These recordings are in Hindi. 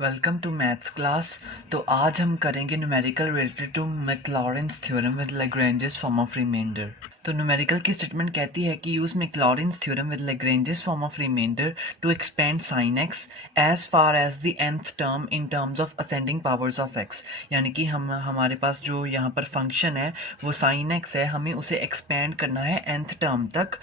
Welcome to maths class. तो आज हम करेंगे numerical related to Maclaurin's theorem with Lagrange's form of remainder. तो न्यूमेरिकल की स्टेटमेंट कहती है कि use Maclaurin's theorem with Lagrange's form of remainder to expand sine x as far as the nth term in terms of ascending powers of x. यानी कि हमारे पास जो यहाँ पर फंक्शन है वो साइन एक्स है, हमें उसे एक्सपेंड करना है nth टर्म तक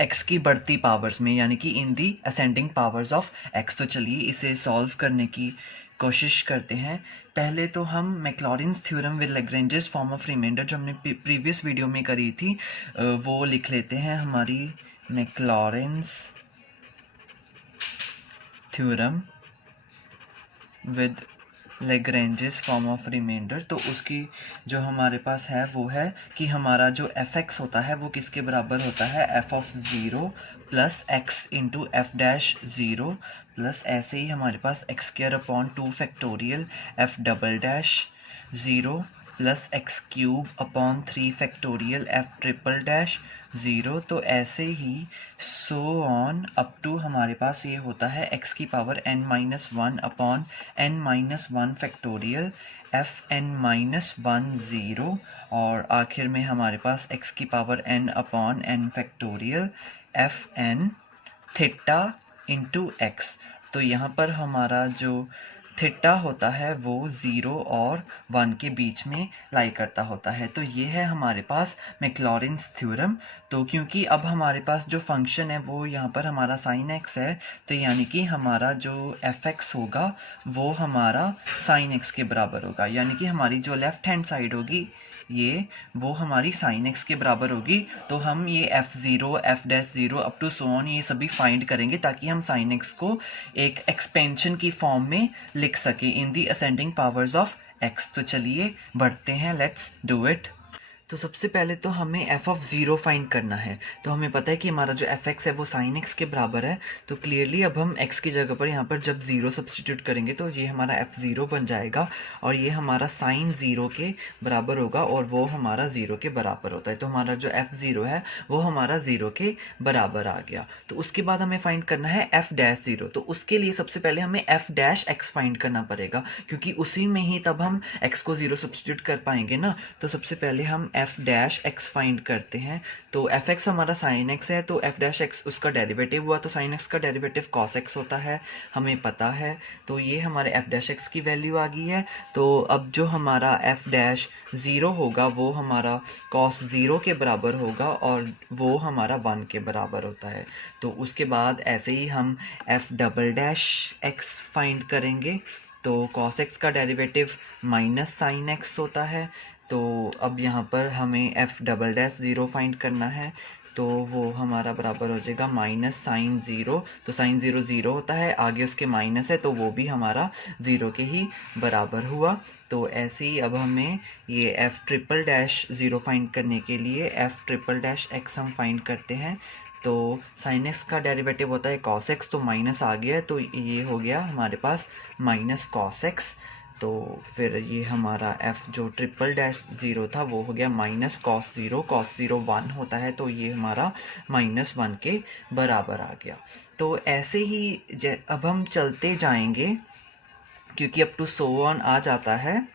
एक्स की बढ़ती पावर्स में, यानी कि in the ascending powers of x. तो चलिए इसे सॉल्व करने की कोशिश करते हैं। पहले तो हम Maclaurin's theorem with Lagrange's form of remainder जो हमने प्रीवियस वीडियो में करी थी वो लिख लेते हैं। हमारी Maclaurin's theorem with Lagrange's form of remainder, तो उसकी जो हमारे पास है वो है कि हमारा जो एफ एक्स होता है वो किसके बराबर होता है, F of zero plus x into f dash zero plus ऐसे ही हमारे पास x square upon 2 factorial f double dash zero plus x cube upon 3 factorial f triple dash zero. तो ऐसे ही सो ऑन अप टू हमारे पास ये होता है एक्स की power n minus one upon n minus one factorial f n minus one zero, और आखिर में हमारे पास x की power n upon n factorial f n theta into x. तो यहाँ पर हमारा जो थीटा होता है वो 0 और 1 के बीच में लाई करता होता है। तो ये है हमारे पास मैक्लॉरेंस थ्योरम। तो क्योंकि अब हमारे पास जो फंक्शन है वो यहाँ पर हमारा साइन एक्स है, तो यानी कि हमारा जो एफ एक्स होगा वो हमारा साइन एक्स के बराबर होगा, यानी कि हमारी जो लेफ़्ट हैंड साइड होगी ये वो हमारी साइन एक्स के बराबर होगी। तो हम ये F zero F dash zero up to so on ये सभी फाइंड करेंगे ताकि हम साइन एक्स को एक एक्सपेंशन की फॉर्म में लिख सकें in the ascending powers of x. तो चलिए बढ़ते हैं, लेट्स डू इट। तो सबसे पहले तो हमें एफ ऑफ ज़ीरो फाइंड करना है। तो हमें पता है कि हमारा जो एफ एक्स है वो साइन एक्स के बराबर है। तो क्लियरली अब हम एक्स की जगह पर यहाँ पर जब ज़ीरो सब्सटीट्यूट करेंगे तो ये हमारा एफ ज़ीरो बन जाएगा और ये हमारा साइन ज़ीरो के बराबर होगा और वो हमारा ज़ीरो के बराबर होता है। तो हमारा जो एफ ज़ीरो है वो हमारा ज़ीरो के बराबर आ गया। तो उसके बाद हमें फाइंड करना है एफ डैश ज़ीरो। तो उसके लिए सबसे पहले हमें एफ डैश एक्स फाइंड करना पड़ेगा, क्योंकि उसी में ही तब हम एक्स को ज़ीरो सब्सटीट्यूट कर पाएंगे ना। तो सबसे पहले हम एफ डैश एक्स फाइंड करते हैं। तो एफ एक्स हमारा साइन एक्स है, तो एफ डैश एक्स उसका डेरिवेटिव हुआ, तो साइन एक्स का डेरिवेटिव कॉस एक्स होता है, हमें पता है। तो ये हमारे एफ डैश एक्स की वैल्यू आ गई है। तो अब जो हमारा एफ डैश ज़ीरो होगा वो हमारा कॉस ज़ीरो के बराबर होगा और वो हमारा वन के बराबर होता है। तो उसके बाद ऐसे ही हम F double dash x find करेंगे। तो कॉस एक्स का डेरिवेटिव माइनस साइन एक्स होता है। तो अब यहाँ पर हमें F double dash zero find करना है, तो वो हमारा बराबर हो जाएगा माइनस साइन ज़ीरो। तो साइन ज़ीरो ज़ीरो होता है, आगे उसके माइनस है, तो वो भी हमारा ज़ीरो के ही बराबर हुआ। तो ऐसे ही अब हमें ये F triple dash zero find करने के लिए एफ ट्रिपल डैश एक्स हम फाइंड करते हैं। तो साइन एक्स का डेरिवेटिव होता है कॉस एक्स, तो माइनस आ गया, तो ये हो गया हमारे पास माइनस कॉस एक्स। तो फिर ये हमारा f जो ट्रिपल डैश ज़ीरो था वो हो गया माइनस कॉस ज़ीरो वन होता है, तो ये हमारा माइनस वन के बराबर आ गया। तो ऐसे ही अब हम चलते जाएंगे क्योंकि अप टू सो ऑन आ जाता है।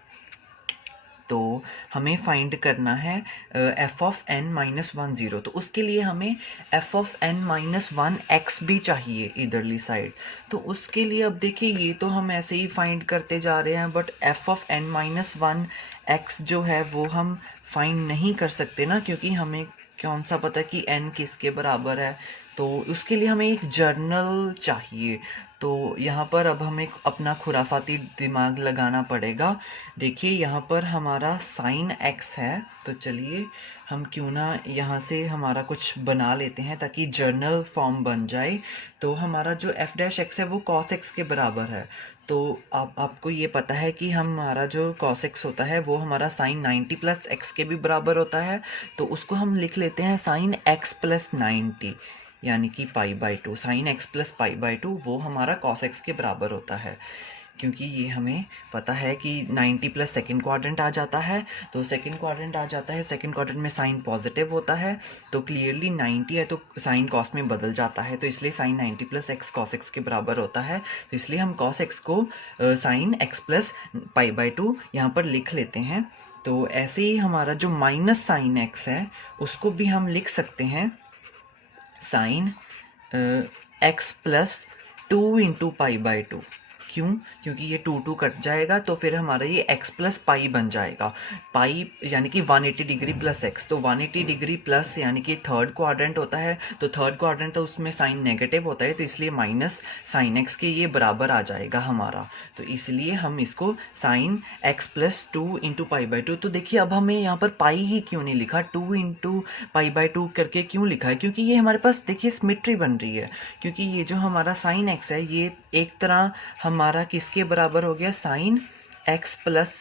तो हमें फाइंड करना है F of N minus one zero. तो उसके लिए हमें F of N minus one X भी चाहिए इधरली साइड। तो उसके लिए अब देखिए ये तो हम ऐसे ही फाइंड करते जा रहे हैं, but F of N minus one X जो है वो हम फाइंड नहीं कर सकते ना, क्योंकि हमें कौन सा पता कि एन किसके बराबर है। तो उसके लिए हमें एक जर्नल चाहिए। तो यहाँ पर अब हमें अपना खुराफाती दिमाग लगाना पड़ेगा। देखिए यहाँ पर हमारा साइन एक्स है, तो चलिए हम क्यों ना यहाँ से हमारा कुछ बना लेते हैं ताकि जर्नल फॉर्म बन जाए। तो हमारा जो एफ डैश एक्स है वो कॉस एक्स के बराबर है। तो आपको ये पता है कि हमारा जो कॉस एक्स होता है वो हमारा साइन 90 प्लस एक्स के भी बराबर होता है। तो उसको हम लिख लेते हैं साइन एक्स प्लस 90, यानी कि pi by two. Sign X plus pi by two वो हमारा कॉस एक्स के बराबर होता है। क्योंकि ये हमें पता है कि 90 प्लस सेकेंड क्वाड्रेंट आ जाता है, तो सेकेंड क्वाड्रेंट आ जाता है, सेकेंड क्वाड्रेंट में साइन पॉजिटिव होता है, तो क्लियरली 90 है तो साइन कॉस में बदल जाता है, तो इसलिए sine 90 plus X cos X के बराबर होता है। तो इसलिए हम कॉस एक्स को sine X plus pi by 2 यहाँ पर लिख लेते हैं। तो ऐसे ही हमारा जो माइनस साइन एक्स है उसको भी हम लिख सकते हैं sign X plus 2 into pi by 2। क्यों? क्योंकि ये 2 कट जाएगा तो फिर हमारा ये x प्लस पाई बन जाएगा। पाई यानी कि 180 डिग्री प्लस एक्स, तो 180 डिग्री प्लस यानी कि थर्ड क्वाड्रेंट होता है, तो थर्ड क्वाड्रेंट तो उसमें साइन नेगेटिव होता है, तो इसलिए माइनस साइन एक्स के ये बराबर आ जाएगा हमारा। तो इसलिए हम इसको sign X plus 2 into pi by 2। तो देखिए अब हमें यहाँ पर पाई ही क्यों नहीं लिखा, 2 इंटू पाई बाई 2 करके क्यों लिखा है? क्योंकि ये हमारे पास देखिए सिमेट्री बन रही है, क्योंकि ये जो हमारा साइन एक्स है ये एक तरह हमारा किसके बराबर हो गया, sign X plus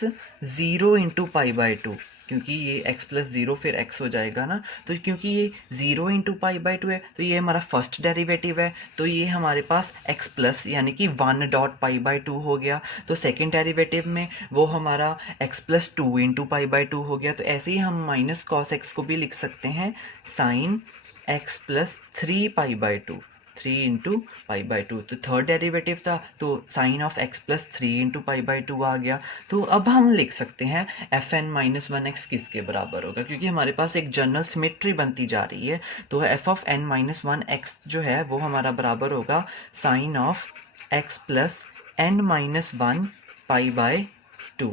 0 into pi by 2, क्योंकि ये x प्लस 0 फिर x हो जाएगा ना, तो क्योंकि ये 0 इंटू पाई बाई 2 है तो ये हमारा फर्स्ट डेरिवेटिव है, तो ये हमारे पास x प्लस यानी कि 1 डॉट पाई बाई 2 हो गया। तो सेकेंड डेरिवेटिव में वो हमारा x plus 2 into pi by 2 हो गया। तो ऐसे ही हम माइनस कॉस एक्स को भी लिख सकते हैं sine x plus 3 pi by 2, 3 into pi by 2। तो थर्ड डेरिवेटिव था तो sine of x plus 3 into pi by 2 आ गया। तो अब हम लिख सकते हैं एफ एन माइनस 1x किसके बराबर होगा, क्योंकि हमारे पास एक जनरल सिमेट्री बनती जा रही है। तो F of N minus 1x जो है वो हमारा बराबर होगा sine of x plus N minus 1 pi by 2।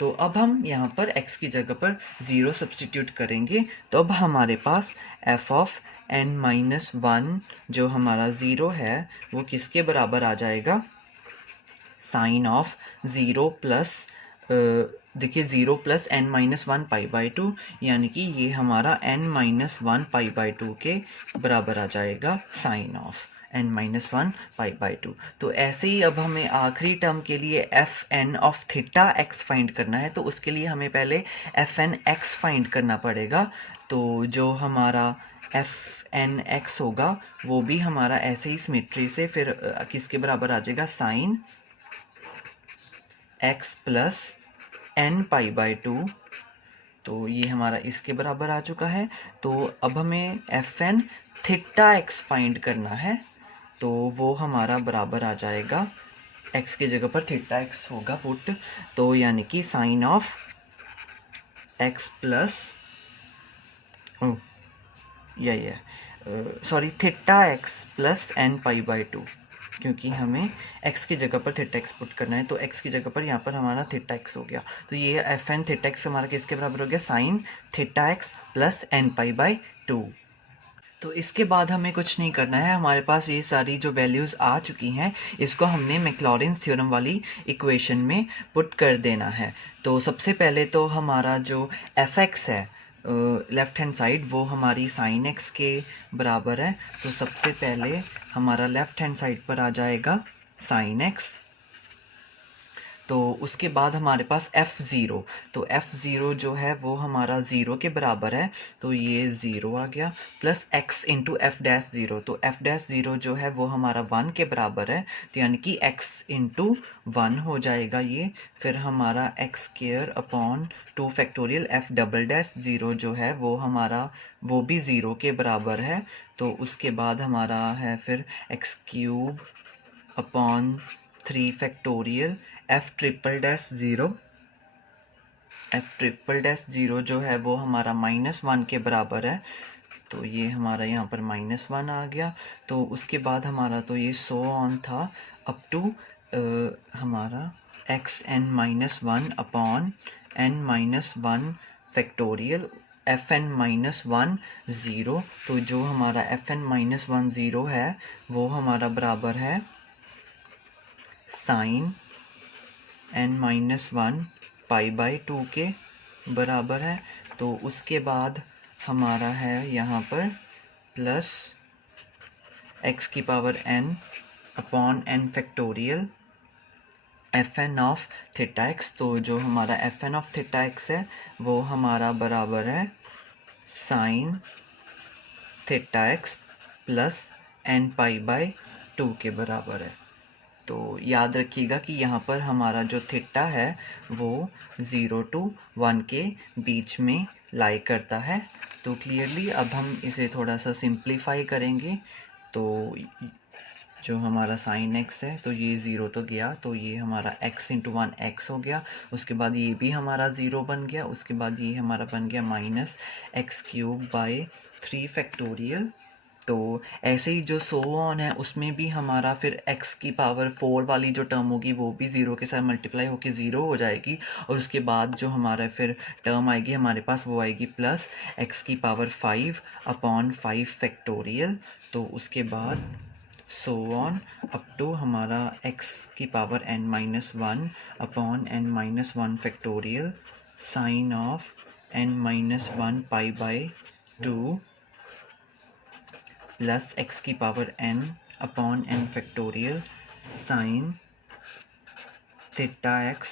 तो अब हम यहाँ पर x की जगह पर 0 सब्सटीट्यूट करेंगे, तो अब हमारे पास f ऑफ n माइनस 1 जो हमारा 0 है वो किसके बराबर आ जाएगा, साइन ऑफ 0 प्लस देखिए 0 plus n minus 1 pi by 2, यानी कि ये हमारा n माइनस 1 पाई बाई 2 के बराबर आ जाएगा sine of n minus 1 pi by 2। तो ऐसे ही अब हमें आखिरी टर्म के लिए F N of theta X find करना है, तो उसके लिए हमें पहले एफ एन एक्स फाइंड करना पड़ेगा। तो जो हमारा एफ एन एक्स होगा वो भी हमारा ऐसे ही सिमेट्री से फिर किसके बराबर आ जाएगा, sine X plus N pi by 2। तो ये हमारा इसके बराबर आ चुका है। तो अब हमें F N theta X find करना है, तो वो हमारा बराबर आ जाएगा, x की जगह पर थीटा एक्स होगा पुट, तो यानी कि sine of x plus sorry theta X plus N pi by 2, क्योंकि हमें x की जगह पर थीटा एक्स पुट करना है, तो x की जगह पर यहाँ पर हमारा थीटा एक्स हो गया। तो ये एफ एन थीटा एक्स हमारा किसके बराबर हो गया, sine theta X plus N pi by 2। तो इसके बाद हमें कुछ नहीं करना है, हमारे पास ये सारी जो वैल्यूज़ आ चुकी हैं इसको हमने मैक्लॉरिन्स थ्योरम वाली इक्वेशन में पुट कर देना है। तो सबसे पहले तो हमारा जो एफ एक्स है लेफ़्ट हैंड साइड वो हमारी साइन एक्स के बराबर है, तो सबसे पहले हमारा लेफ़्ट हैंड साइड पर आ जाएगा साइन एक्स। तो उसके बाद हमारे पास f0, तो f0 जो है वो हमारा 0 के बराबर है, तो ये 0 आ गया, plus x into f dash 0, तो एफ डैश 0 जो है वो हमारा 1 के बराबर है, तो यानी कि x इंटू 1 हो जाएगा ये। फिर हमारा x square upon 2 factorial f double dash 0 जो है वो हमारा वो भी 0 के बराबर है। तो उसके बाद हमारा है फिर x cube upon 3 factorial f triple dash 0, F triple dash 0 जो है वो हमारा -1 के बराबर है, तो ये हमारा यहाँ पर -1 आ गया। तो उसके बाद हमारा तो ये सो ऑन था अप टू हमारा X N -1 upon n -1 factorial F N -1 0। तो जो हमारा एफ एन -1 0 है वो हमारा बराबर है साइन n -1 पाई बाई 2 के बराबर है। तो उसके बाद हमारा है यहाँ पर प्लस x की power n upon n factorial F N of theta X. तो जो हमारा F N of theta X है वो हमारा बराबर है sine theta X plus n pi by 2 के बराबर है। तो याद रखिएगा कि यहाँ पर हमारा जो थीटा है वो 0 to 1 के बीच में लाई करता है। तो क्लियरली अब हम इसे थोड़ा सा सिंप्लीफाई करेंगे। तो जो हमारा साइन x है तो ये 0 तो गया, तो ये हमारा x इंटू 1 x हो गया। उसके बाद ये भी हमारा 0 बन गया। उसके बाद ये हमारा बन गया -x³/3 फैक्टोरियल। तो ऐसे ही जो सो ऑन है उसमें भी हमारा फिर x⁴ वाली जो टर्म होगी वो भी 0 के साथ मल्टीप्लाई होकर 0 हो जाएगी। और उसके बाद जो हमारा फिर टर्म आएगी हमारे पास वो आएगी प्लस x⁵/5 फैक्टोरियल। तो उसके बाद सो ऑन अप टू हमारा x⁻n−1/n−1 factorial sine of n−1 π/2 plus x⁻n/n factorial sine θx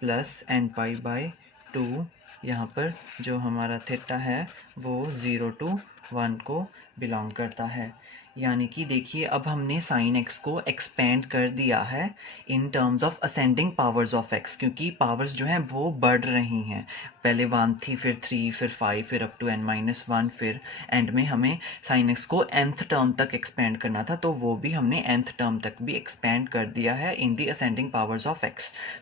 plus n π/2। यहाँ पर जो हमारा थीटा है वो 0 to 1 को बिलोंग करता है। यानी कि देखिए अब हमने साइन x को एक्सपेंड कर दिया है इन terms of ascending powers of x, क्योंकि पावर्स जो हैं वो बढ़ रही हैं। पहले 1 थी, फिर 3, फिर 5, फिर अप टू n-1, फिर एंड में हमें साइन x को nth टर्म तक एक्सपेंड करना था, तो वो भी हमने nth टर्म तक भी एक्सपेंड कर दिया है in the ascending powers of x।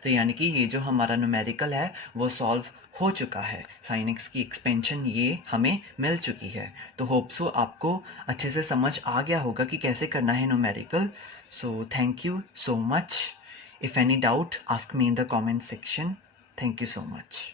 तो यानी कि ये जो हमारा न्यूमेरिकल है वो सॉल्व हो चुका है। साइन x की एक्सपेंशन ये हमें मिल चुकी है। तो होप सो आपको अच्छे से समझ आ गया होगा कि कैसे करना है numerical. So thank you so much. If any doubt ask me in the comment section. Thank you so much.